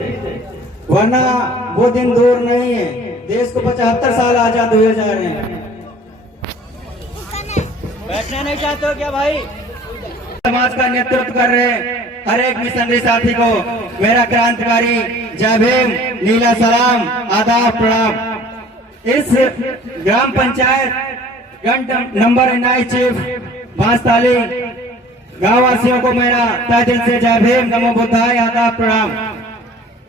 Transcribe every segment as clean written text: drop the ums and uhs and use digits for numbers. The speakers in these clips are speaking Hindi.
वरना वो दिन दूर नहीं है। देश को 75 साल आजाद हुए जा रहे हैं। बैठना नहीं चाहते हो क्या भाई? समाज का नेतृत्व कर रहे हर एक मिशनरी साथी को मेरा क्रांतिकारी जय भीम, नीला सलाम, आदाब, प्रणाम। इस ग्राम पंचायत नंबर 9 चीफ बांसताली गांव वासियों को मेरा तहे दिल से जय भीम, नमो बुद्धाय, आदाब, प्रणाम।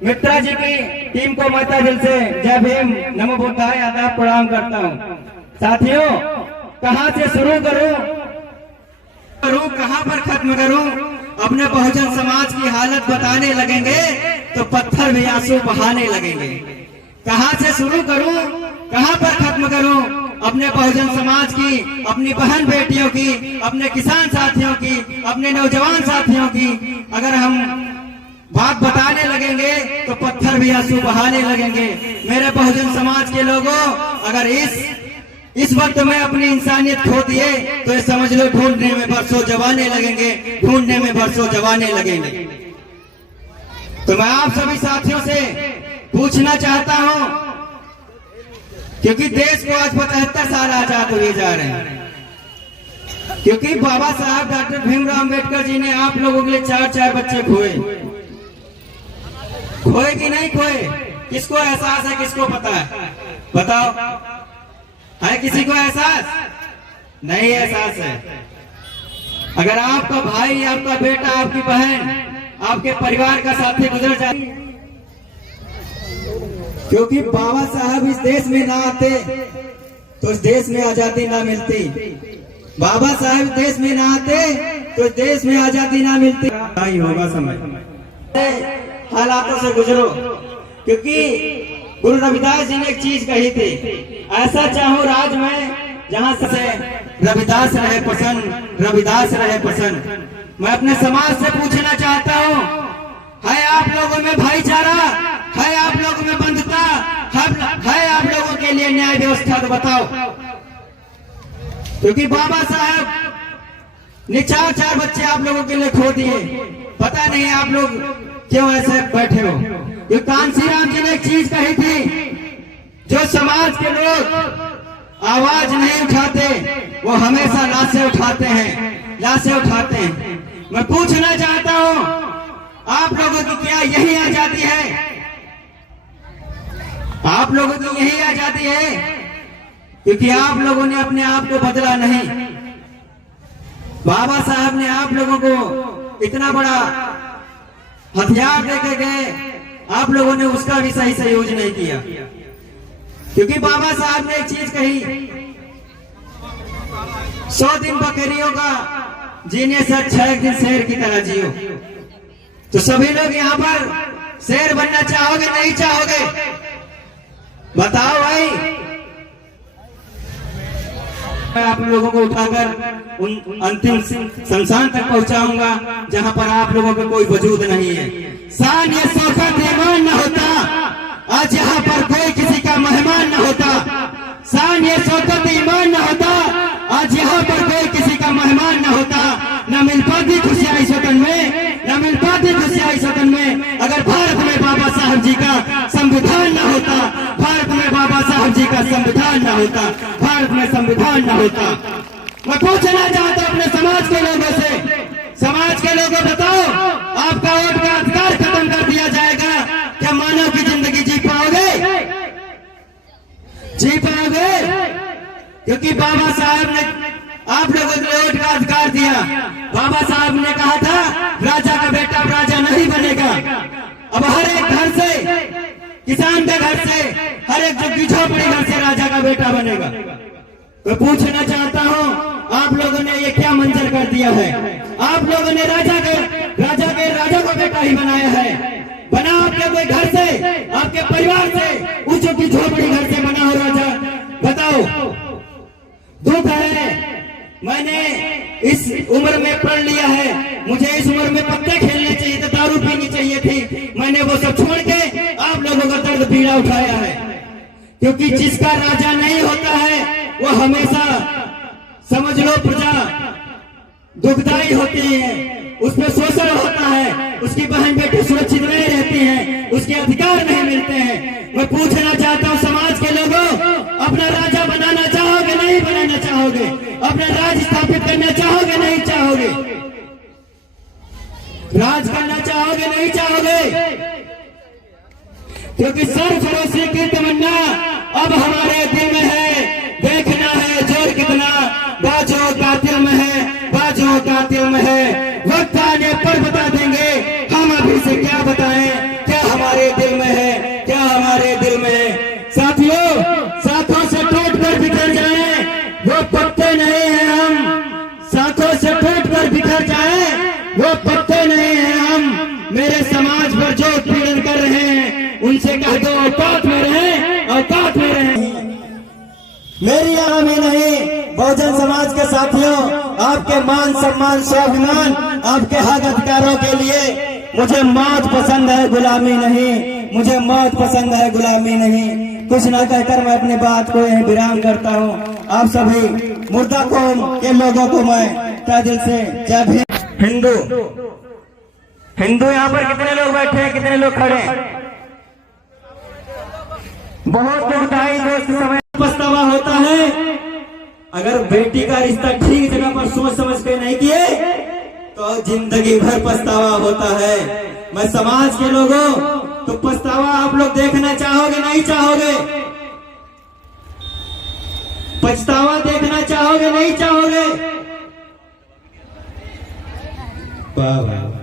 मित्रा जी की टीम को मैं तहे दिल से जय भीम, नमो बुद्धाय, आदाब, प्रणाम करता हूँ। साथियों, कहाँ से शुरू करूं, कहाँ पर खत्म करूं? अपने बहुजन समाज की हालत बताने लगेंगे तो पत्थर भी आंसू बहाने लगेंगे। कहाँ से शुरू करूं, कहाँ पर खत्म करूं? अपने बहुजन समाज की, अपनी बहन बेटियों की, अपने किसान साथियों की, अपने नौजवान साथियों की अगर हम बात बताने लगेंगे तो पत्थर भी आंसू बहाने लगेंगे। मेरे बहुजन समाज के लोगों, अगर इस वक्त में अपनी इंसानियत खो दिए तो ये समझ लो ढूंढने में बरसों जवाने लगेंगे, ढूंढने में बरसों जवाने लगेंगे। तो मैं आप सभी साथियों से पूछना चाहता हूं, क्योंकि देश को आज 75 साल आजाद हुए जा रहे हैं, क्योंकि बाबा साहब डॉक्टर भीमराव अम्बेडकर जी ने आप लोगों के लिए 4 बच्चे खोए कि नहीं खोए? किसको एहसास है, किसको पता है? बताओ, है किसी को एहसास? नहीं एहसास है। अगर आपका भाई, आपका बेटा, आपकी बहन, आपके परिवार का साथी गुजर जाए, क्योंकि बाबा साहब इस देश में ना आते तो इस देश में आजादी ना मिलती। बाबा साहब इस देश में ना आते तो इस देश में आजादी ना मिलती। ही होगा समय, हालातों से गुजरो। क्योंकि गुरु रविदास जी ने एक चीज कही थी, ऐसा चाहो राज में जहां से रविदास रहे पसंद, रविदास रहे पसंद। मैं अपने समाज से पूछना चाहता हूं, है आप लोगों में भाईचारा, है आप लोगों में बंधुता, है आप लोगों के लिए न्याय व्यवस्था? तो बताओ। क्योंकि बाबा साहब ने 4 बच्चे आप लोगों के लिए खो दिए। पता नहीं आप लोग क्यों ऐसे बैठे हो? ये कांशीराम जी ने एक चीज कही थी, जो समाज के लोग आवाज नहीं उठाते वो हमेशा लाशें उठाते हैं, लाशें उठाते हैं। मैं पूछना चाहता हूं, आप लोगों की क्या यही आजादी है? आप लोगों की यही आजादी है? क्योंकि आप लोगों ने अपने आप को बदला नहीं। बाबा साहब ने आप लोगों को इतना बड़ा हथियार देके गए, आप लोगों ने उसका भी सही यूज नहीं किया। क्योंकि बाबा साहब ने एक चीज कही, 100 दिन बकरियों का जीने से अच्छा 1 दिन शेर की तरह जियो। तो सभी लोग यहाँ पर शेर बनना चाहोगे, नहीं चाहोगे? बताओ भाई। मैं आप लोगों को उठाकर उन अंतिम शमशान तक पहुंचाऊंगा जहां पर आप लोगों का कोई वजूद नहीं है। शान ये शौकत ईमान न होता आज यहाँ पर कोई किसी का मेहमान न होता। शान ये शौकत ईमान न होता आज यहाँ पर कोई किसी का मेहमान न होता। न मिल पाती खुशियां इस वतन में, न मिल पाती खुशियां इस वतन में अगर भारत में बाबा साहब जी का संविधान न होता। भारत में बाबा साहब जी का संविधान न होता, भारत में संविधान न होता। मैं पूछना चाहता हूं अपने समाज के लोगों से, समाज के लोगों बताओ, आपका वोट का अधिकार खत्म कर दिया जाएगा, क्या मानव की जिंदगी जी पाओगे? जी पाओगे? क्योंकि बाबा साहब ने आप लोगों को वोट का अधिकार दिया। बाबा साहब ने कहा था राजा का बेटा राजा नहीं बनेगा। अब हर एक घर से, किसान के घर से, हर एक झुग्गी झोपड़ी घर से राजा का बेटा बनेगा। तो पूछना चाहता हूं, आप लोगों ने ये क्या मंजर कर दिया है? आप लोगों ने राजा को बेटा ही बनाया है। बना आपके कोई घर से, आपके परिवार से, उस झुग्गी झोपड़ी घर से बना हो राजा? बताओ। दुख है, मैंने इस उम्र में पढ़ लिया है, मुझे इस उम्र में पत्ते खेलने चाहिए थे, दारू पीनी चाहिए थी, मैंने वो सब छोड़ के आप लोगों का दर्द पीड़ा उठाया है। क्योंकि जिसका राजा नहीं होता है वो हमेशा समझ लो प्रजा दुखदाई होती है, उसमें शोषण होता है। उसकी बहन बेटी सुरक्षित नहीं रहती हैं, उसके अधिकार नहीं मिलते हैं। मैं पूछना चाहता हूँ समाज के लोगों, अपना राजा बनाना चाहोगे नहीं बनाना चाहोगे? अपना राज स्थापित करना चाहोगे नहीं चाहोगे? राज करना चाहोगे नहीं चाहोगे? क्योंकि सरफरोशी की तमन्ना अब हमारे दिल में है। देखना है जोर कितना बाजो कातिल में है, बाजो कातिल में है। वक्त आने पर बता देंगे, हम अभी से क्या बताएं, क्या हमारे दिल में है, क्या हमारे दिल में है। साथियों, साथों से टूट कर बिखर जाए वो पत्ते नहीं हैं हम। साथों से टूट कर बिखर जाए वो पत्ते नहीं हैं हम। मेरे समाज पर जो पीड़न कर रहे हैं उनसे कह दो औकात में रहें, औकात में रहें। मेरी यहाँ भी नहीं, बहुजन समाज के साथियों, आपके मान सम्मान स्वाभिमान, आपके हक अधिकारों के लिए मुझे मौत पसंद है, गुलामी नहीं। मुझे मौत पसंद है, गुलामी नहीं। कुछ ना कहकर मैं अपनी बात को यहीं विराम करता हूँ। आप सभी मुर्दा कौम के लोगों को मैं तहे दिल से जय भीम। हिंदू यहाँ पर कितने लोग बैठे हैं, कितने लोग खड़े हैं? बहुत दुखदाई दोस्त समय पछतावा होता है। अगर बेटी का रिश्ता ठीक जगह पर सोच समझ के नहीं किए तो जिंदगी भर पछतावा होता है। मैं समाज के लोगों, तो पछतावा आप लोग देखना चाहोगे नहीं चाहोगे? पछतावा देखना चाहोगे नहीं चाहोगे? वाह वाह।